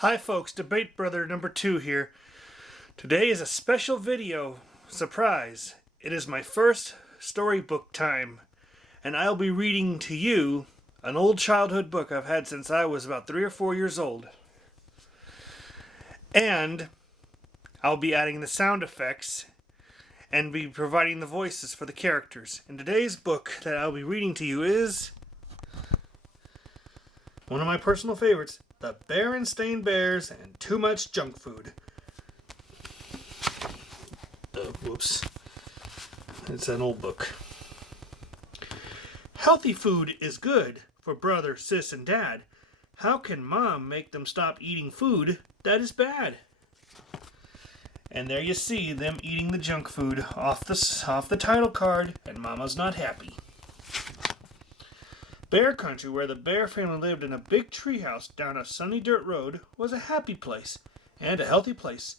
Hi folks, Debate Brother number 2 here. Today is a special video surprise. It is my first storybook time, and I'll be reading to you an old childhood book I've had since I was about 3 or 4 years old. And I'll be adding the sound effects and be providing the voices for the characters. And today's book that I'll be reading to you is one of my personal favorites, The Berenstain Bears and Too Much Junk Food. Whoops. It's an old book. Healthy food is good for brother, sis, and dad. How can mom make them stop eating food that is bad? And there you see them eating the junk food off the title card, and mama's not happy. Bear Country, where the Bear family lived in a big treehouse down a sunny dirt road, was a happy place and a healthy place.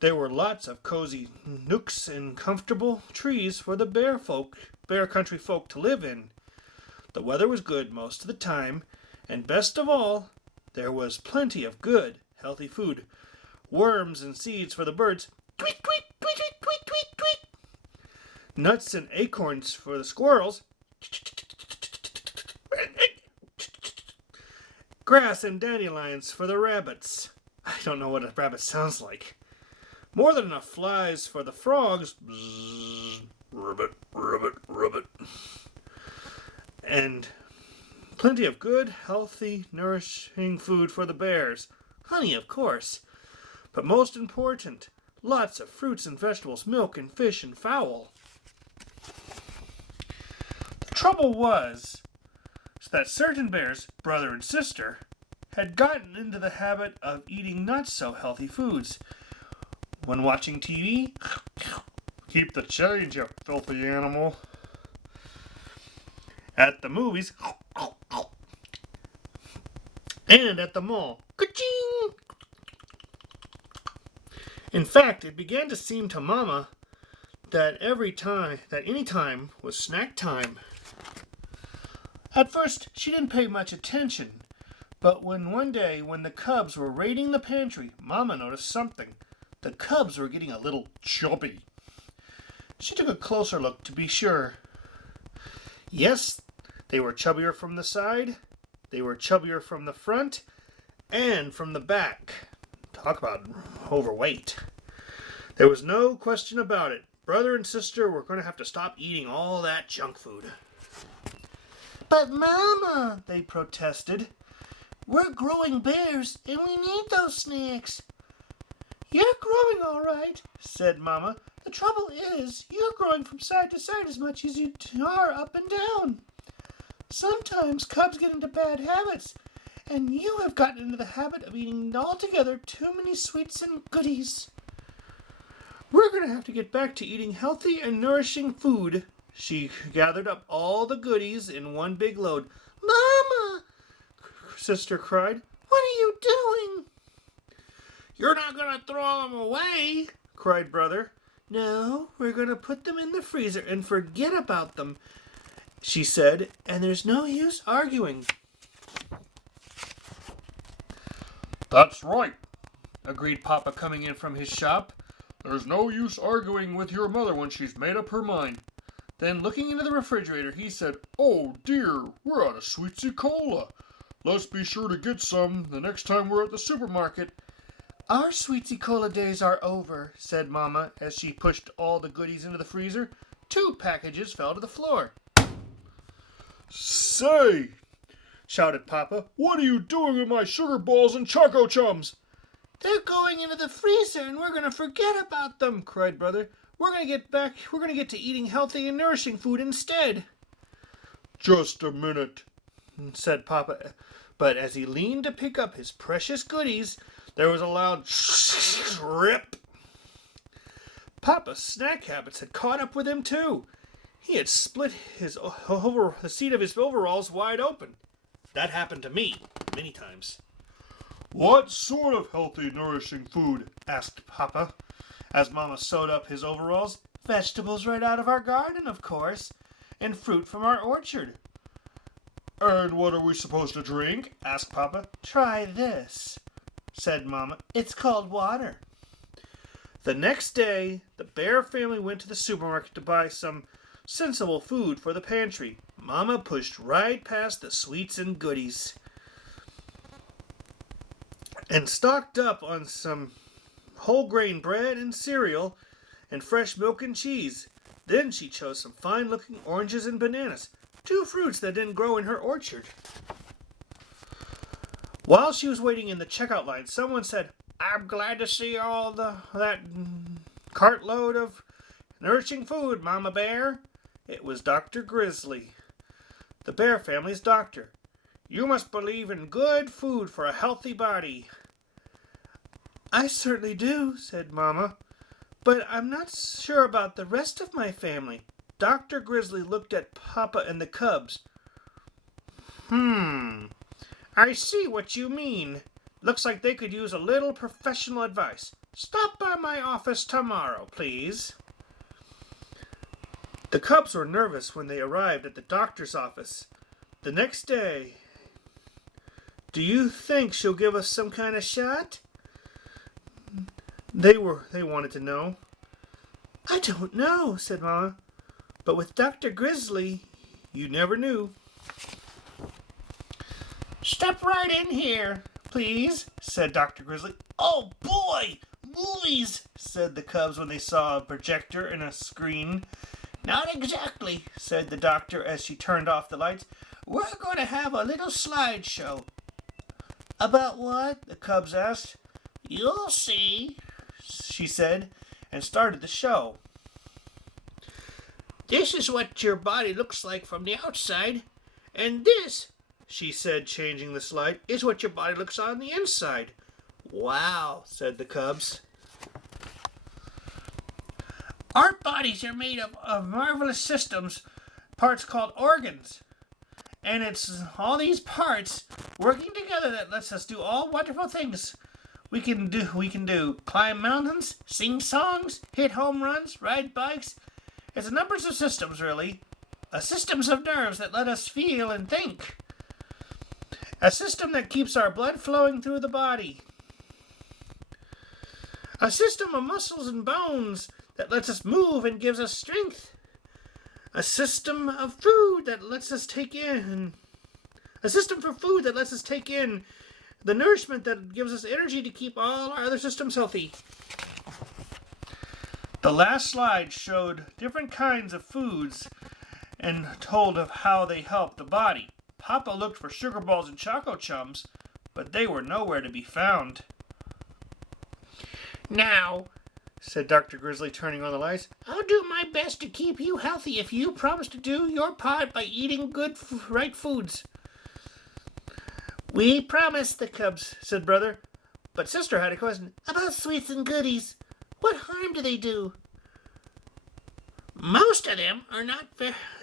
There were lots of cozy nooks and comfortable trees for the Bear Country folk to live in. The weather was good most of the time, and best of all, there was plenty of good, healthy food. Worms and seeds for the birds, tweet, tweet, tweet, tweet, tweet, tweet, tweet. Nuts and acorns for the squirrels, grass and dandelions for the rabbits. I don't know what a rabbit sounds like. More than enough flies for the frogs. Bzzz, ribbit, ribbit, ribbit. And plenty of good, healthy, nourishing food for the bears. Honey, of course. But most important, lots of fruits and vegetables, milk and fish and fowl. The trouble was that certain bears, brother and sister, had gotten into the habit of eating not so healthy foods. When watching TV, keep the change, you filthy animal. At the movies, and at the mall, ka-ching! In fact, it began to seem to Mama that any time was snack time. At first, she didn't pay much attention, but one day when the cubs were raiding the pantry, Mama noticed something. The cubs were getting a little chubby. She took a closer look to be sure. Yes, they were chubbier from the side, they were chubbier from the front, and from the back. Talk about overweight. There was no question about it. Brother and sister were going to have to stop eating all that junk food. But Mama, they protested, we're growing bears and we need those snacks. You're growing all right, said Mama. The trouble is, you're growing from side to side as much as you are up and down. Sometimes cubs get into bad habits, and you have gotten into the habit of eating altogether too many sweets and goodies. We're going to have to get back to eating healthy and nourishing food. She gathered up all the goodies in one big load. Mama, sister cried, what are you doing? You're not going to throw them away, cried brother. No, we're going to put them in the freezer and forget about them, she said, and there's no use arguing. That's right, agreed Papa, coming in from his shop. There's no use arguing with your mother when she's made up her mind. Then, looking into the refrigerator, he said, oh dear, we're out of Sweetsy Cola. Let's be sure to get some the next time we're at the supermarket. Our Sweetsy Cola days are over, said Mama, as she pushed all the goodies into the freezer. 2 packages fell to the floor. Say, shouted Papa, what are you doing with my sugar balls and Choco Chums? They're going into the freezer and we're going to forget about them, cried Brother. We're going to get to eating healthy and nourishing food instead. Just a minute, said Papa, but as he leaned to pick up his precious goodies, there was a loud rip. Papa's snack habits had caught up with him too. He had split the seat of his overalls wide open. That happened to me many times. What sort of healthy, nourishing food? Asked Papa, as Mama sewed up his overalls. Vegetables right out of our garden, of course, and fruit from our orchard. And what are we supposed to drink? Asked Papa. Try this. said Mama. It's called water. The next day, the Bear family went to the supermarket to buy some sensible food for the pantry. Mama pushed right past the sweets and goodies and stocked up on some whole grain bread and cereal and fresh milk and cheese. Then she chose some fine-looking oranges and bananas, two fruits that didn't grow in her orchard. While she was waiting in the checkout line, someone said, "I'm glad to see all that cartload of nourishing food, Mama Bear." It was Dr. Grizzly, the Bear family's doctor. "You must believe in good food for a healthy body." "I certainly do," said Mama, "but I'm not sure about the rest of my family." Dr. Grizzly looked at Papa and the cubs. I see what you mean. Looks like they could use a little professional advice. Stop by my office tomorrow, please." The cubs were nervous when they arrived at the doctor's office the next day. "Do you think she'll give us some kind of shot?" They wanted to know. "I don't know," said Mama. "But with Dr. Grizzly, you never knew." "Step right in here, please," said Dr. Grizzly. "Oh boy, movies," said the cubs when they saw a projector and a screen. "Not exactly," said the doctor as she turned off the lights. "We're going to have a little slideshow." "About what?" the cubs asked. "You'll see," she said, and started the show. "This is what your body looks like from the outside, and this," she said, changing the slide, "is what your body looks on the inside." "Wow," said the cubs. "Our bodies are made of marvelous systems, parts called organs. And it's all these parts working together that lets us do all wonderful things. We can do climb mountains, sing songs, hit home runs, ride bikes. It's a number of systems, really. Systems of nerves that let us feel and think. A system that keeps our blood flowing through the body. A system of muscles and bones that lets us move and gives us strength. A system of food that lets us take in. A system for food that lets us take in the nourishment that gives us energy to keep all our other systems healthy." The last slide showed different kinds of foods and told of how they help the body. Papa looked for sugar balls and choco chums, but they were nowhere to be found. "Now," said Dr. Grizzly, turning on the lights, "I'll do my best to keep you healthy if you promise to do your part by eating good, right foods." "We promise," the cubs said, brother. But Sister had a question. "About sweets and goodies, what harm do they do?" "Most of them are not,"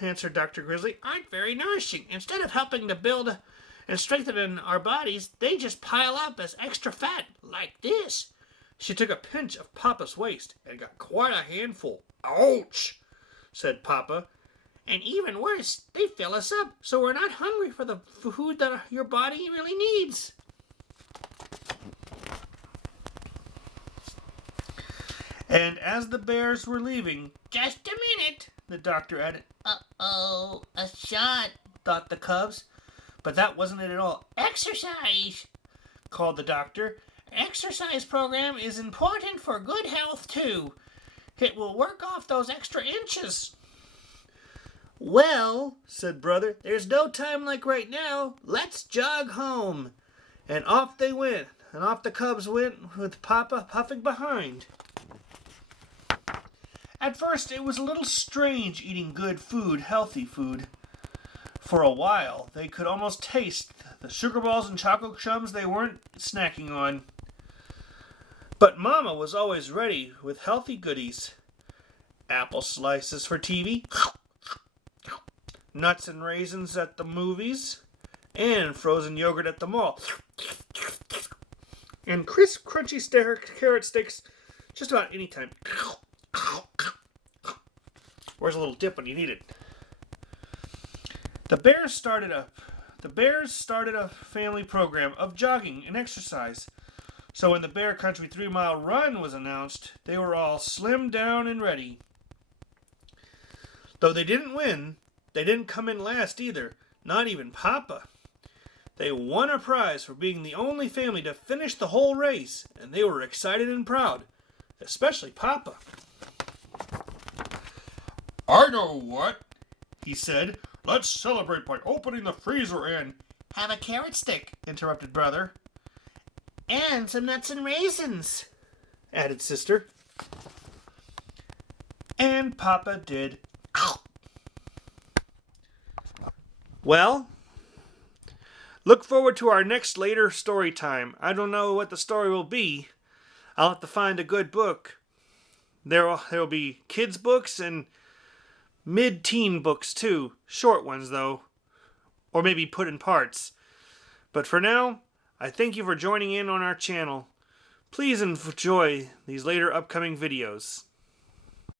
answered Dr. Grizzly, "aren't very nourishing. Instead of helping to build and strengthen our bodies, they just pile up as extra fat, like this." She took a pinch of Papa's waist and got quite a handful. "Ouch," said Papa. "And even worse, they fill us up, so we're not hungry for the food that your body really needs." And as the bears were leaving, "Just a minute," the doctor added. "Uh-oh, a shot," thought the cubs. But that wasn't it at all. "Exercise," called the doctor. "Exercise program is important for good health, too. It will work off those extra inches." "Well," said brother, "there's no time like right now. Let's jog home." And off they went, and off the cubs went with Papa puffing behind. At first, it was a little strange eating good food, healthy food. For a while, they could almost taste the sugar balls and chocolate chums they weren't snacking on. But Mama was always ready with healthy goodies. Apple slices for TV, nuts and raisins at the movies, and frozen yogurt at the mall. And crisp, crunchy carrot sticks just about any time. Where's a little dip when you need it? The Bears started a family program of jogging and exercise. So when the Bear Country 3-mile run was announced, they were all slimmed down and ready. Though they didn't win, they didn't come in last either, not even Papa. They won a prize for being the only family to finish the whole race, and they were excited and proud, especially Papa. I know what, He said. let's celebrate by opening the freezer and... Have a carrot stick, interrupted Brother. And some nuts and raisins, added Sister. And Papa did. Well, look forward to our next later story time. I don't know what the story will be. I'll have to find a good book. There will be kids' books and mid-teen books too. Short ones, though. Or maybe put in parts. But for now, I thank you for joining in on our channel. Please enjoy these later upcoming videos.